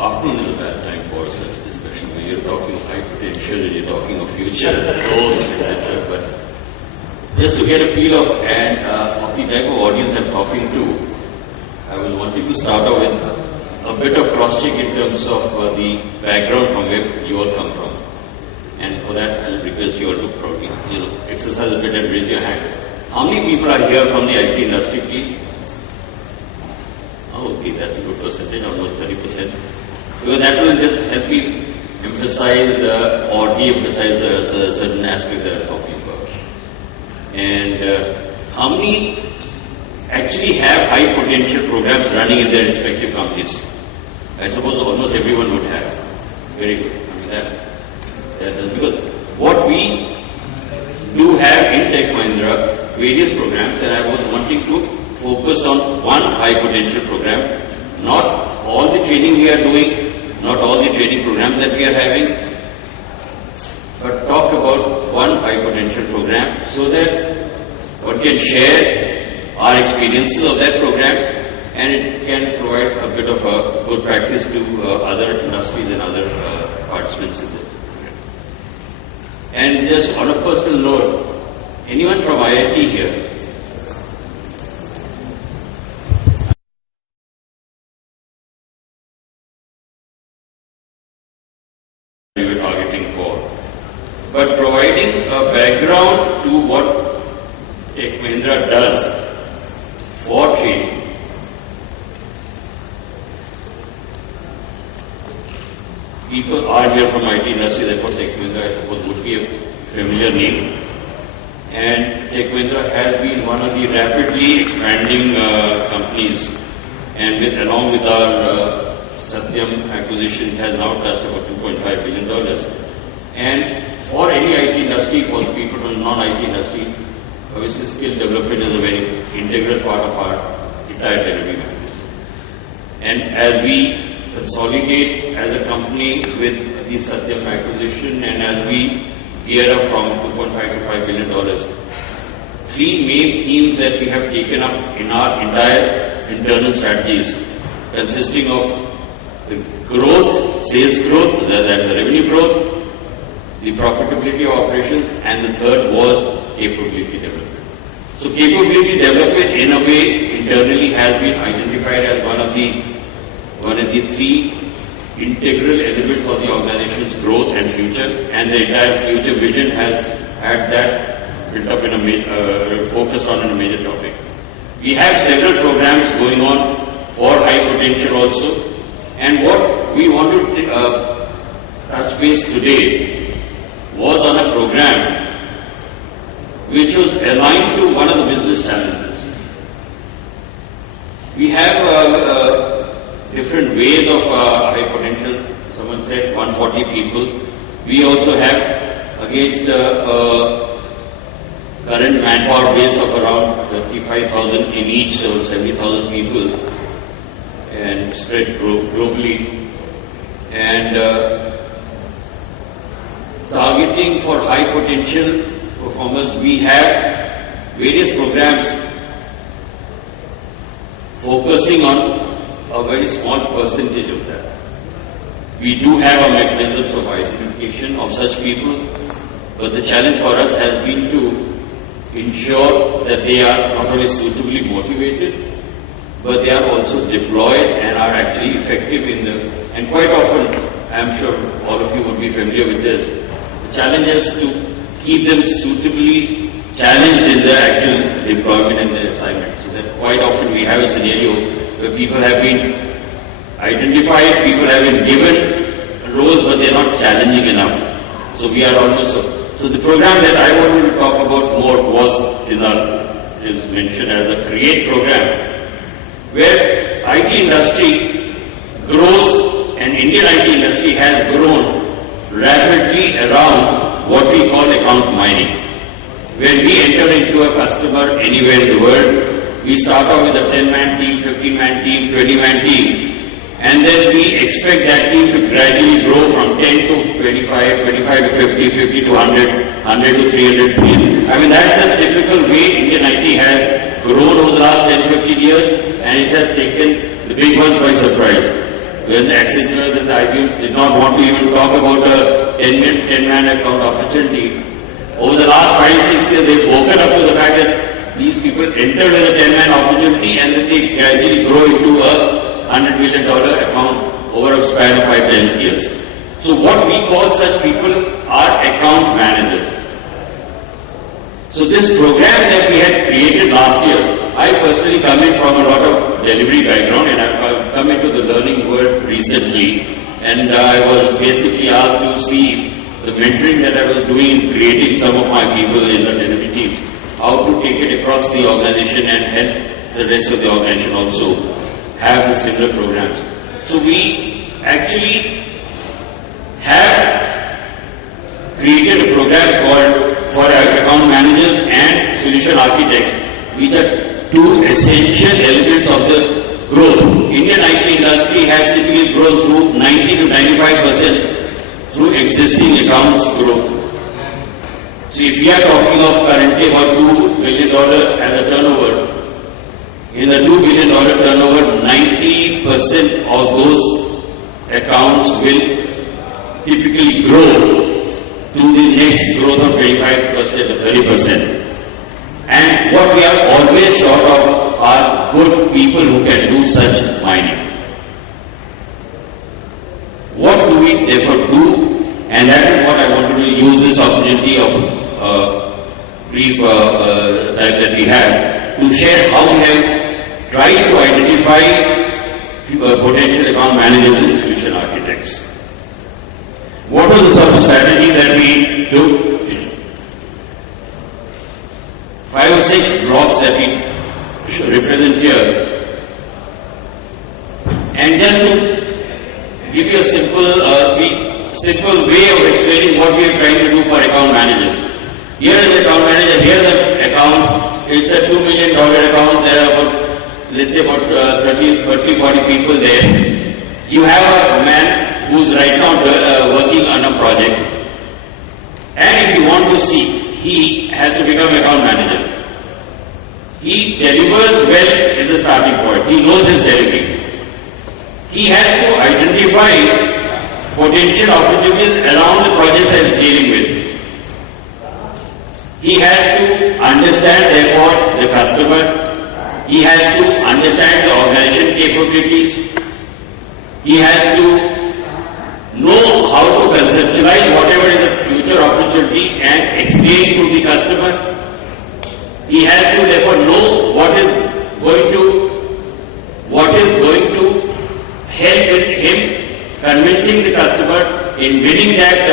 afternoon is a bad time for such discussion. When you're talking of high potential, you're talking of future growth, etc. But just to get a feel of the type of audience I'm talking to, I was wanting to start off with a bit of cross-check in terms of the background from where you all come from. And for that, I'll request you all to probably, exercise a bit and raise your hand. How many people are here from the IT industry, please? Oh, okay, that's a good percentage, almost 30%. Because that will just help me emphasize or de-emphasize a certain aspect that I'm talking about. And how many actually have high potential programs running in their respective companies? I suppose almost everyone would have. Very good. Because what we do have in Tech Mahindra, various programs, and I was wanting to focus on one high potential program, not all the training we are doing, not all the training programs that we are having, but talk about one high potential program so that one can share our experiences of that program and it can provide a bit of a good practice to other industries and other participants in it. And just on a personal note, anyone from IIT here? We were targeting for. But providing a background to what Tech Mahindra does for training. People are here from IT industry, therefore Tech Mahindra, I suppose, would be a familiar name. And Tech Mahindra has been one of the rapidly expanding companies, and along with our Satyam acquisition, it has now touched about $2.5 billion. And for any IT industry, for the people from non-IT industry, obviously skill development is a very integral part of our entire delivery mechanism. And as we consolidate as a company with the Satyam acquisition and as we gear up from $2.5 to $5 billion, three main themes that we have taken up in our entire internal strategies, consisting of the growth, sales growth, that the revenue growth, the profitability of operations, and the third was capability development. So capability development in a way internally has been identified as one of the three integral elements of the organization's growth and future, and the entire future vision has had that built up in a focused on in a major topic. We have several programs going on for high potential also, and what we want to touch base today was on a program which was aligned to one of the business challenges. We have different ways of high potential. Someone said 140 people. We also have against current manpower base of around 35,000 in each, so 70,000 people, and spread globally. And targeting for high potential performers, we have various programs focusing on a very small percentage of that. We do have a mechanisms of identification of such people, but the challenge for us has been to ensure that they are not only suitably motivated, but they are also deployed and are actually effective in and quite often, I am sure all of you would be familiar with this, the challenge is to keep them suitably challenged in their actual deployment and their assignment. So that quite often we have a scenario where people have been identified, people have been given roles, but they're not challenging enough. So we are almost so the program that I wanted to talk about more is mentioned as a CREATE program, where IT industry grows and Indian IT industry has grown rapidly around what we call account mining. When we enter into a customer anywhere in the world, we start off with a 10-man team, 15-man team, 20-man team, and then we expect that team to gradually grow from 10 to 25, 25 to 50, 50 to 100, 100 to 300. I mean, that's a typical way Indian IT has grown over the last 10, 15 years, and it has taken the big ones by surprise. when the Accenture and the IBMs did not want to even talk about a 10-man account opportunity, over the last 5-6 years, they've woken up to the fact that these people enter with a 10-man opportunity and then they gradually grow into a $100 million account over a span of 5-10 years. So what we call such people are account managers. So this program that we had created last year, I personally come in from a lot of delivery background and I've come into the learning world recently, and I was basically asked to see the mentoring that I was doing in creating some of my people in the delivery teams, how to take it across the organization and help the rest of the organization also have the similar programs. So we actually have created a program called for account managers and solution architects, which are two essential elements of the growth. Indian IT industry has typically grown through 90 to 95% through existing accounts growth. So if we are talking of currently about $2 billion as a turnover, in the $2 billion turnover, 90% of those accounts will typically grow to the next growth of 25% or 30%. And what we are always short of are good people who can do such mining. What do we therefore do? And that is what I wanted to use this opportunity of brief type that we have to share how we have tried to identify potential account managers and solution architects. What was the sort of strategy that we took? 5 or 6 blocks that we should represent here. And just to give you a simple way of explaining what we are trying to do for account managers. Here is the account manager, here is the account, it's a $2 million account, there are about, let's say about 30, 40 people there. You have a man who's right now working on a project, and if you want to see, he has to become account manager. He delivers well as a starting point. He knows his delivery. He has to identify potential opportunities around the projects that he's dealing with. He has to understand, therefore, the customer. He has to understand the organization capabilities. He has to know how to conceptualize whatever is the future opportunity and explain to the customer. He has to therefore know what is going to help him convincing the customer in winning that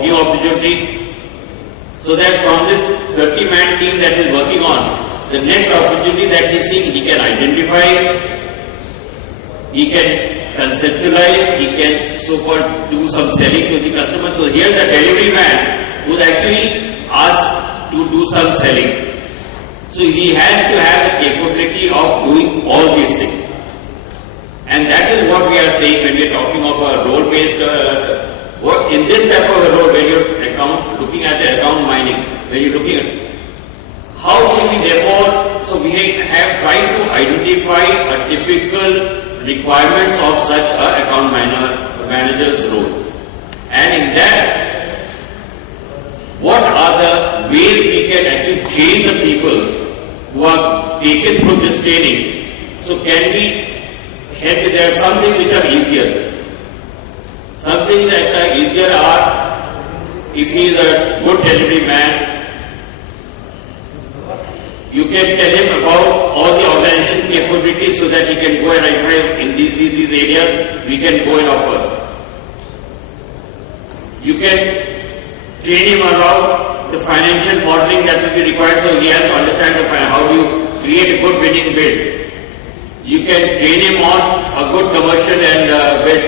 new opportunity, so that from this 30-man team that is working on, the next opportunity that he sees, he can identify, he can conceptualize, he can so-called do some selling to the customer. So here the delivery man who's actually asked to do some selling. So he has to have the capability of doing all these things. And that is what we are saying when we are talking of a role-based work. In this type of a role, when you're looking at the account mining, when you're looking at how should we therefore, so we have tried to identify a typical requirements of such a account manager's role. And in that, what are the ways we can actually train the people who are taken through this training? So can we help? There are some things which are easier. Some things that are easier are, if he is a good delivery man, you can tell him about all the organization capabilities so that he can go and identify in these areas we can go and offer. You can train him around the financial modeling that will be required, so he has to understand how do you create a good winning bid. You can train him on a good commercial and bid.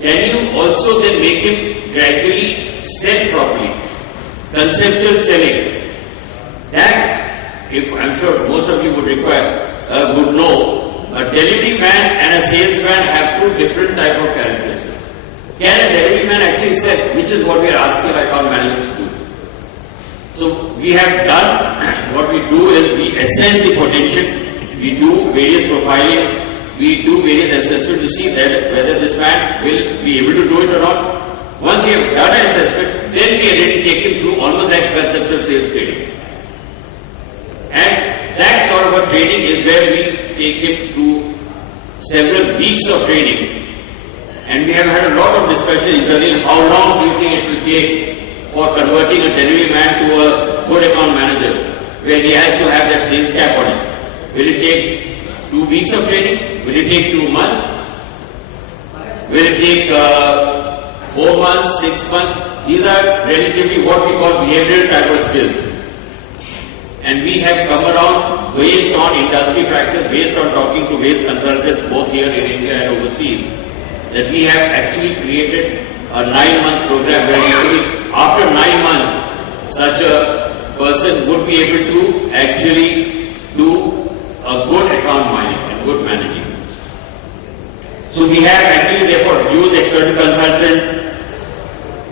Can you also then make him gradually sell properly? Conceptual selling. That, if I'm sure most of you would would know, a delivery man and a salesman have two different type of characteristics. Can a delivery man actually sell? Which is what we are asking our account managers to do. So we have done, what we do is we assess the potential, we do various profiling, we do various assessments to see that whether this man will be able to do it or not. Once we have done an assessment, then we really take him through almost like conceptual sales training. And that sort of a training is where we take him through several weeks of training. And we have had a lot of discussion internally. How long do you think it will take for converting a delivery man to a good account manager, where he has to have that sales cap on it? Will it take 2 weeks of training? Will it take 2 months? Will it take 4 months, 6 months? These are relatively what we call behavioral type of skills. And we have come around based on industry practice, based on talking to various consultants both here in India and overseas, that we have actually created a 9-month program where usually after 9 months, such a person would be able to actually do a good account mining and good managing. So we have actually therefore used external consultants.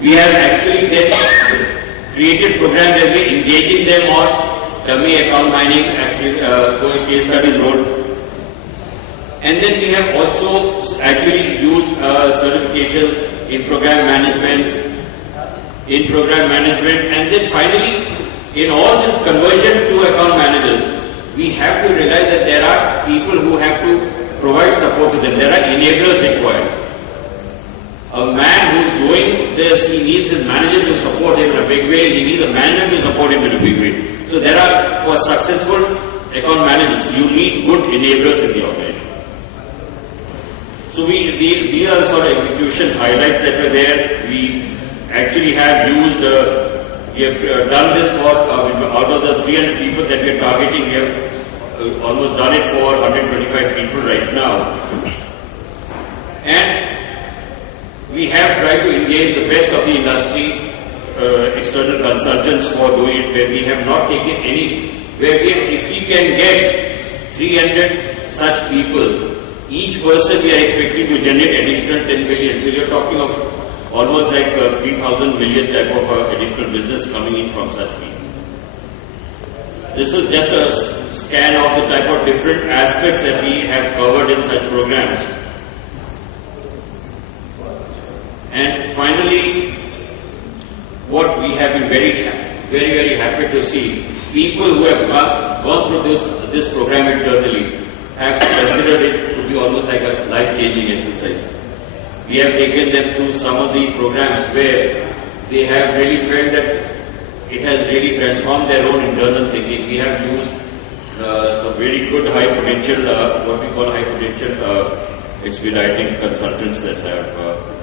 We have actually then created programs where we are engaging them on dummy account mining, case studies road. And then we have also actually used certifications in program management, and then finally, in all this conversion to account managers, we have to realize that there are people who have to provide support to them. There are enablers required. A man who's doing this, he needs his manager to support him in a big way. He needs a manager to support him in a big way. So there are, for successful account managers, you need good enablers in the organization. So these are the sort of execution highlights that were there. We actually have used, we have done this for, out of the 300 people that we are targeting, we have almost done it for 125 people right now. And we have tried to engage the best of the industry, external consultants for doing it, where we have not taken any, where if we can get 300 such people, each person we are expecting to generate additional 10 million. So you're talking of almost like 3,000 million type of additional business coming in from such people. This is just a scan of the type of different aspects that we have covered in such programs. And finally, what we have been very happy to see, people who have gone through this program internally have considered it to be almost like a life-changing exercise. We have taken them through some of the programs where they have really felt that it has really transformed their own internal thinking. We have used some very good high potential, what we call high potential expediting consultants that have,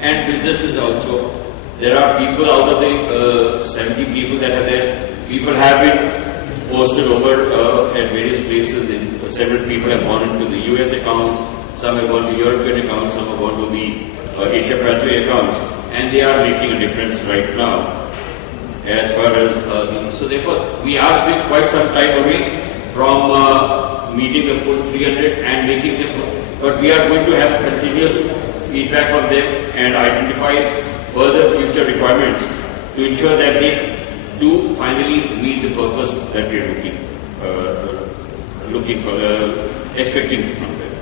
and businesses also. There are people out of the 70 people that are there. People have been posted over at various places. Several people have gone into the US accounts, some have gone to European accounts, some have gone to the Asia Pacific accounts, and they are making a difference right now. As far as so therefore, we are still quite some time away from meeting the full 300 and making them, but we are going to have continuous feedback on them and identify further future requirements to ensure that they do finally meet the purpose that we are looking for, expecting from them.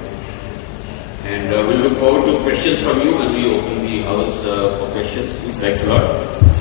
And we'll look forward to questions from you when we open the house for questions. Please, thanks a lot.